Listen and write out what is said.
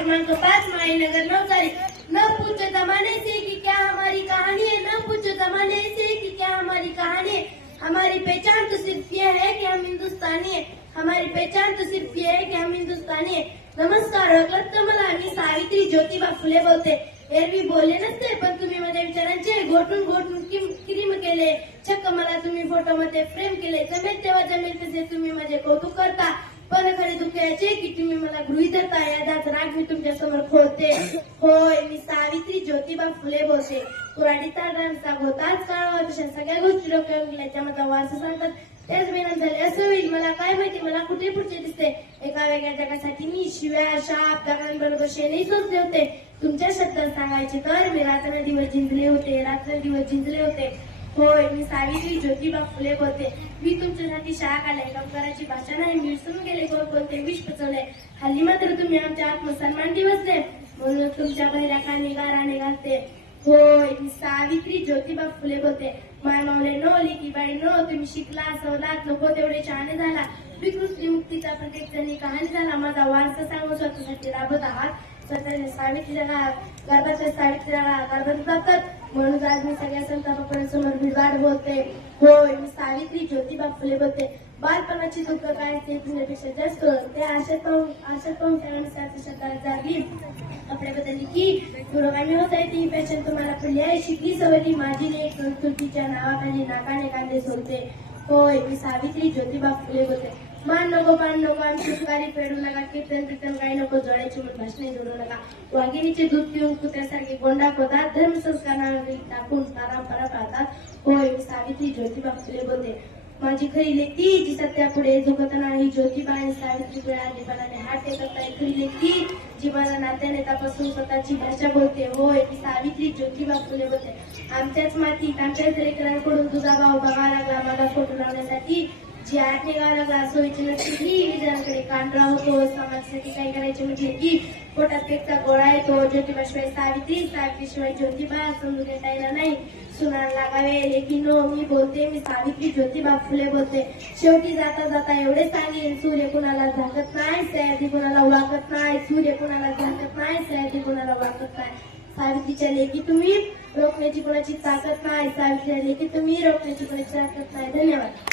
क्रमांक पाँच माई नगर नवसारी. न पूछो जमाने से कि क्या हमारी कहानी है न पूछो जमाने से कि क्या हमारी कहानी है। हमारी पहचान तो सिर्फ यह है कि हम हिंदुस्तानी है। हमारी पहचान तो सिर्फ यह है कि हम हिंदुस्तानी है। नमस्कार तर मला मी सावित्री ज्योतिबा फुले बोलते. एरवी बोलले नसते पण तुम्ही माझ्या विचारांचे घोटून घोटून क्रीम केले. चक्क मला तुम्ही फोटो मध्ये फ्रेम केले. जमेल तेव्हा जमेल तसे तुम्ही माझे कौतुक करता. पण खरे दुःख याचे की तुम्ही मला गृहित धरता. यादाच मी तुमच्यासमोर खोलते. होय मी सावित्री ज्योतिबा फुले बोलते. कुराडीचा डान्सचा होताच काळावा तशा सगळ्या गोष्टी डोक्यावर गेल्याच्या माझा वारसा सांगतात त्याच मेहनत झाले. असं होईल. मला काय माहिती? मला कुठे पुढचे दिसते? एका वेगळ्या जगासाठी मी शिव्या शाप दगडांबरोबर शेणी सोचले होते. तुमच्या शब्दात सांगायचे तर मी रात्र दिवस जिंकले होते रात्र दिवस जिंकले होते. होय मी सावित्री ज्योतिबा फुले बोलते. मी तुमच्यासाठी शाळा काढले गमकाराची भाषा नाही मी गेले कोण कोणते विष पचवले हल्ली मात्र तुम्ही आमच्या आत्मसन्मान दिवसले म्हणून तुमच्या बहिऱ्या निगाराने घालते. होय मी सावित्री ज्योतिबा फुले बोलते. माय मावले नो लिखी बाई नो तुम्ही शिकला सवलात नको तेवढे शहाणे झाला. विकृती मुक्तीचा प्रत्येक जणी कहाणी झाला. माझा वारसा सांगून स्वतःसाठी राबत आहात. स्वतःच्या सावित्रीच्या गर्भाच्या सावित्रीला गर्भ जातात. म्हणून आज मी सगळ्या संतापापर्यंत विवाद होते होय मी सावित्री ज्योतिबा फुले होते बालपणाची दुःख काय ते तुझ्यापेक्षा जास्त ते आशेत पाहून आशेत पाहून त्यानुसार शब्दाला जागली आपल्याबद्दल की पुरोगामी होत आहे ती फॅशन तुम्हाला फुले आहे. शिकली सवली माझी लेख संस्कृतीच्या नावाखाली नाकाने कांदे सोडते. होय मी सावित्री ज्योतिबा फुले होते मान नको पान नको आमची सुपारी फेडू नका कीर्तन कीर्तन काही नको जोडायची म्हणून भाषणे जोडू नका. वाघिणीचे दूध पिऊन कुत्र्यासारखे गोंडा पदार्थ धर्मसंस्कार नावाखाली टाकून परंपरा पाळतात होय मी सावित्री ज्योतिबा फुले बोलते. माझी खरी लेखी जी सत्या पुढे झुकत नाही ज्योतिबा आणि सावित्री पुढे आजीपणाने हात टेकत नाही. खरी लेखी जी मला नात्याने तपासून स्वतःची भाषा बोलते. होय ती सावित्री ज्योतिबा फुले बोलते. आमच्याच मातीत आमच्याच लेकरांकडून तुझा भाऊ बघा लागला. मला फोटो लावण्यासाठी जी आठ निघा लागला नसते की विजयाकडे कांडरा होतो समाजासाठी काही करायचे म्हटले की पोटात पेक्षा गोळा येतो ज्योतिबा शिवाय सावित्री सावित्रीशिवाय ज्योतिबा समजून घेता येणार नाही. सुनार लागावे लेकिनो मी बोलते मी सावित्री ज्योतिबा फुले बोलते. शेवटी जाता जाता एवढे सांगेन सूर्य कुणाला झाकत नाही सयादी कुणाला वाकत नाही. सूर्य कुणाला झाकत नाही सयादी कुणाला वाकत नाही. सावित्रीच्या लेखी तुम्ही रोखण्याची कोणाची ताकद नाही. सावित्रीच्या लेखी तुम्ही रोखण्याची कोणाची ताकद नाही. धन्यवाद.